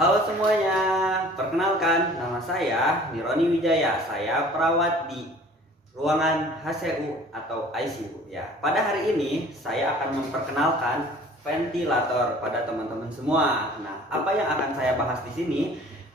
Halo semuanya, perkenalkan nama saya Nironi Wijaya. Saya perawat di ruangan HCU atau ICU ya. Pada hari ini saya akan memperkenalkan ventilator pada teman-teman semua. Nah, apa yang akan saya bahas di sini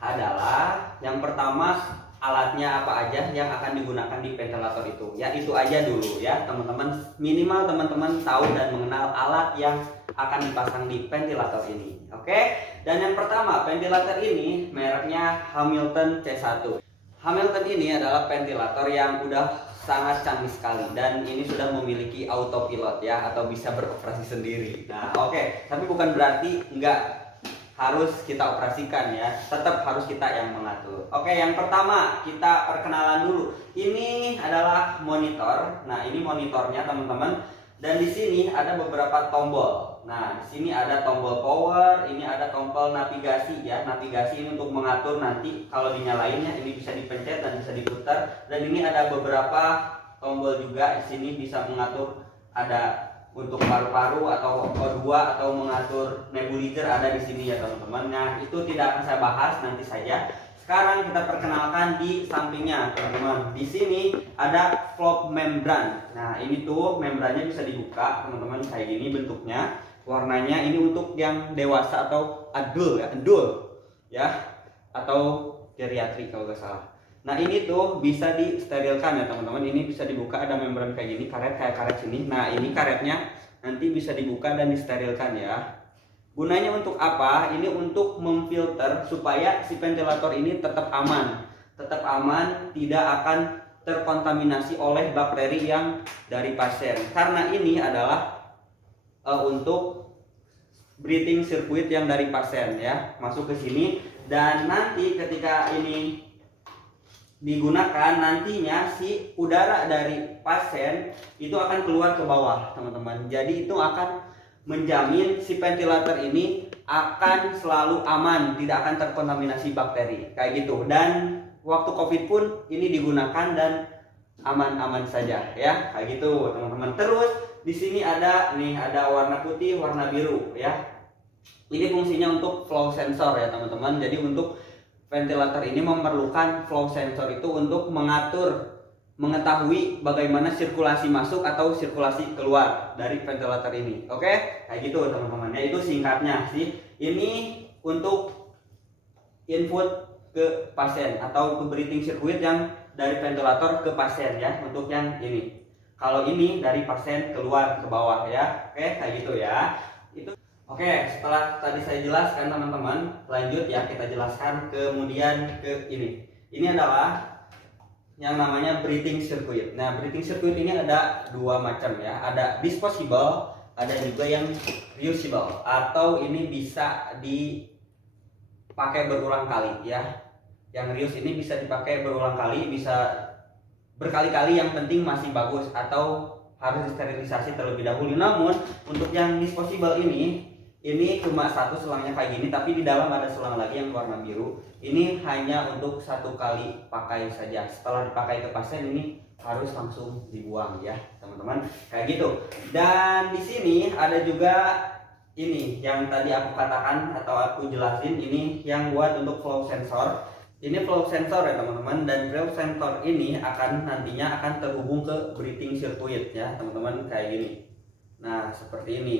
adalah yang pertama alatnya apa aja yang akan digunakan di ventilator itu. Ya, itu aja dulu ya, teman-teman. Minimal teman-teman tahu dan mengenal alat yang akan dipasang di ventilator ini. Oke? Dan yang pertama, ventilator ini mereknya Hamilton C1. Hamilton ini adalah ventilator yang udah sangat canggih sekali dan ini sudah memiliki autopilot ya, atau bisa beroperasi sendiri. Nah, oke, tapi bukan berarti nggak harus kita operasikan ya, tetap harus kita yang mengatur. Oke, yang pertama kita perkenalan dulu. Ini adalah monitor. Nah, ini monitornya teman-teman. Dan di sini ada beberapa tombol. Nah, di sini ada tombol power, ini ada tombol navigasi ya. Navigasi ini untuk mengatur nanti kalau dinyalainnya ini bisa dipencet dan bisa diputar. Dan ini ada beberapa tombol juga. Di sini bisa mengatur, ada untuk paru-paru atau O2 atau mengatur nebulizer ada di sini ya teman-teman. Nah, itu tidak akan saya bahas, nanti saja. Sekarang kita perkenalkan di sampingnya teman-teman. Di sini ada flap membran. Nah, ini tuh membrannya bisa dibuka teman-teman, kayak gini bentuknya. Warnanya ini untuk yang dewasa atau adult ya, atau geriatrik kalau nggak salah. Nah, ini tuh bisa disterilkan ya teman-teman. Ini bisa dibuka, ada membran kayak gini, karet kayak karet sini. Nah, ini karetnya nanti bisa dibuka dan disterilkan ya. Gunanya untuk apa? Ini untuk memfilter supaya si ventilator ini tetap aman. Tetap aman, tidak akan terkontaminasi oleh bakteri yang dari pasien. Karena ini adalah untuk breathing circuit yang dari pasien ya, masuk ke sini. Dan nanti ketika ini digunakan, nantinya si udara dari pasien itu akan keluar ke bawah teman-teman. Jadi itu akan menjamin si ventilator ini akan selalu aman, tidak akan terkontaminasi bakteri kayak gitu. Dan waktu COVID pun ini digunakan dan aman-aman saja ya, kayak gitu teman-teman. Terus di sini ada warna putih, warna biru ya. Ini fungsinya untuk flow sensor ya teman-teman. Jadi untuk ventilator ini memerlukan flow sensor itu untuk mengetahui bagaimana sirkulasi masuk atau sirkulasi keluar dari ventilator ini. Oke, kayak gitu teman-teman. Ya, itu singkatnya sih. Ini untuk input ke pasien atau ke breathing circuit yang dari ventilator ke pasien ya, untuk yang ini. Kalau ini dari pasien keluar ke bawah ya. Oke, kayak gitu ya. Itu. Oke, setelah tadi saya jelaskan teman-teman, lanjut ya, kita jelaskan kemudian ke ini. Ini adalah yang namanya breathing circuit. Nah, breathing circuit ini ada dua macam ya. Ada disposable, ada juga yang reusable, atau ini bisa dipakai berulang kali ya. Yang reuse ini bisa dipakai berulang kali, bisa berkali-kali, yang penting masih bagus, atau harus disterilisasi terlebih dahulu. Namun untuk yang disposable ini cuma satu selangnya kayak gini, tapi di dalam ada selang lagi yang warna biru. Ini hanya untuk satu kali pakai saja. Setelah dipakai ke pasien ini harus langsung dibuang ya teman-teman, kayak gitu. Dan di sini ada juga ini yang tadi aku katakan atau aku jelasin, ini yang buat untuk flow sensor. Ini flow sensor ya teman-teman, dan flow sensor ini nantinya akan terhubung ke breathing circuit ya teman-teman, kayak gini. Nah, seperti ini.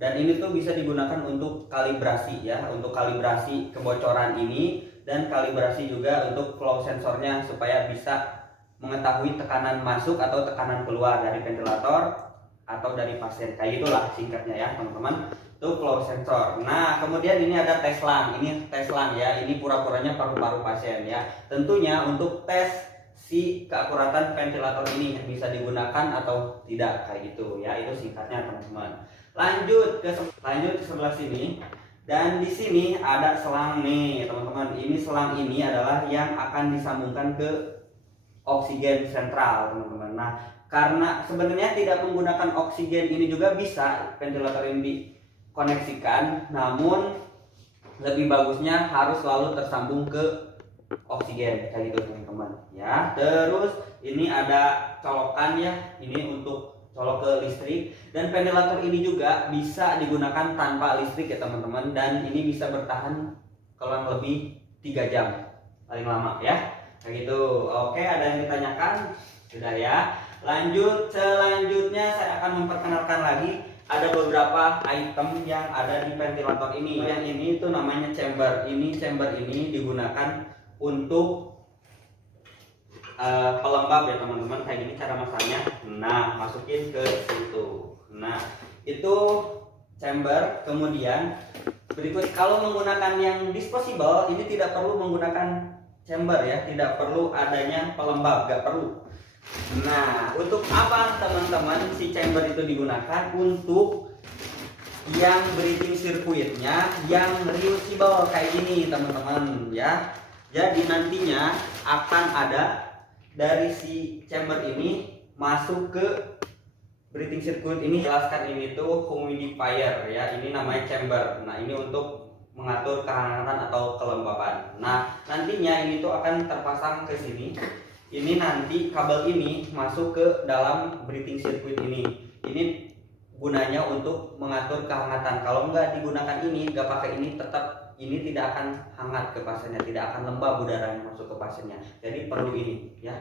Dan ini tuh bisa digunakan untuk kalibrasi ya, untuk kalibrasi kebocoran ini, dan kalibrasi juga untuk flow sensornya supaya bisa mengetahui tekanan masuk atau tekanan keluar dari ventilator atau dari pasien. Kayak gitulah singkatnya ya teman-teman. Itu flow sensor. Nah, kemudian ini ada tes lang. Ini tes lang ya. Ini pura-puranya paru-paru pasien ya. Tentunya untuk tes si keakuratan ventilator ini bisa digunakan atau tidak, kayak gitu ya. Itu singkatnya teman-teman. Lanjut ke sebelah sini. Dan di sini ada selang nih teman-teman. Ini selang ini adalah yang akan disambungkan ke oksigen sentral teman-teman. Nah, karena sebenarnya tidak menggunakan oksigen ini juga bisa ventilator ini dikoneksikan, namun lebih bagusnya harus selalu tersambung ke oksigen, kayak gitu teman-teman ya. Terus ini ada colokan ya, ini untuk colok ke listrik. Dan ventilator ini juga bisa digunakan tanpa listrik ya teman-teman, dan ini bisa bertahan kurang lebih 3 jam paling lama ya. Kayak gitu. Oke, ada yang ditanyakan? Sudah ya. Lanjut, selanjutnya saya akan memperkenalkan lagi ada beberapa item yang ada di ventilator ini. Yang ini itu namanya chamber. Chamber ini digunakan untuk pelembab ya teman-teman. Kayak gini cara masangnya. Nah, masukin ke situ. Nah, itu chamber. Kemudian berikut, kalau menggunakan yang disposable ini tidak perlu menggunakan chamber ya, tidak perlu adanya pelembab, gak perlu. Nah, untuk apa teman-teman si chamber itu digunakan? Untuk yang breathing circuitnya yang reusable kayak gini teman-teman ya. Jadi nantinya akan ada dari si chamber ini masuk ke breathing circuit ini. Jelaskan ini tuh humidifier ya, ini namanya chamber. Nah, ini untuk mengatur kehangatan atau kelembaban. Nah, nantinya ini tuh akan terpasang ke sini. Ini nanti kabel ini masuk ke dalam breathing circuit ini. Ini gunanya untuk mengatur kehangatan. Kalau nggak digunakan ini, nggak pakai ini, tetap ini tidak akan hangat ke pasiennya, tidak akan lembab udara yang masuk ke pasiennya. Jadi perlu ini ya.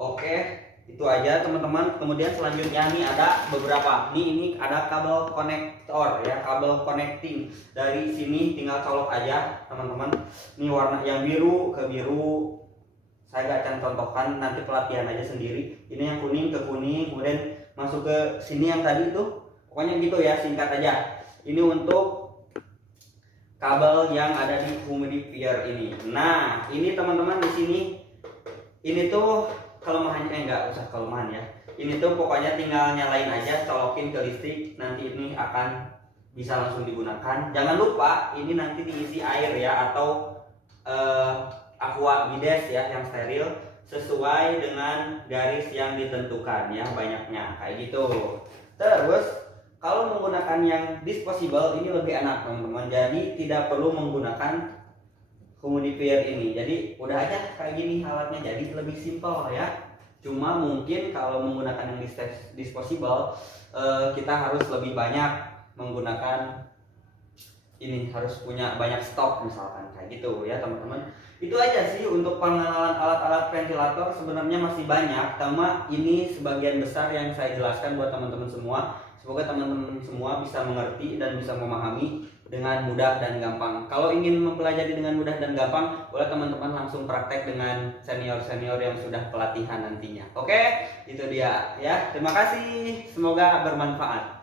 Oke. Itu aja teman-teman. Kemudian selanjutnya nih ada beberapa. Ini ada kabel konektor ya, kabel connecting. Dari sini tinggal colok aja teman-teman. Ini warna yang biru ke biru. Saya gak akan contohkan, nanti pelatihan aja sendiri. Ini yang kuning ke kuning, kemudian masuk ke sini yang tadi tuh. Pokoknya gitu ya, singkat aja. Ini untuk kabel yang ada di humidifier ini. Nah, ini teman-teman di sini. Ini tuh kelemahannya, enggak usah kelemahan ya. Ini tuh pokoknya tinggal nyalain aja, colokin ke listrik, nanti ini akan bisa langsung digunakan. Jangan lupa ini nanti diisi air ya, atau aqua bides ya yang steril sesuai dengan garis yang ditentukan ya banyaknya kayak gitu. Terus kalau menggunakan yang disposable ini lebih enak teman-teman. Jadi tidak perlu menggunakan humidifier ini, jadi udah aja kayak gini alatnya, jadi lebih simpel ya. Cuma mungkin kalau menggunakan yang disposable kita harus lebih banyak menggunakan ini, harus punya banyak stok misalkan kayak gitu ya teman-teman. Itu aja sih untuk pengenalan alat-alat ventilator. Sebenarnya masih banyak, cuma ini sebagian besar yang saya jelaskan buat teman-teman semua. Semoga teman-teman semua bisa mengerti dan bisa memahami dengan mudah dan gampang. Kalau ingin mempelajari dengan mudah dan gampang, boleh teman-teman langsung praktek dengan senior-senior yang sudah pelatihan nantinya. Oke, itu dia ya. Terima kasih, semoga bermanfaat.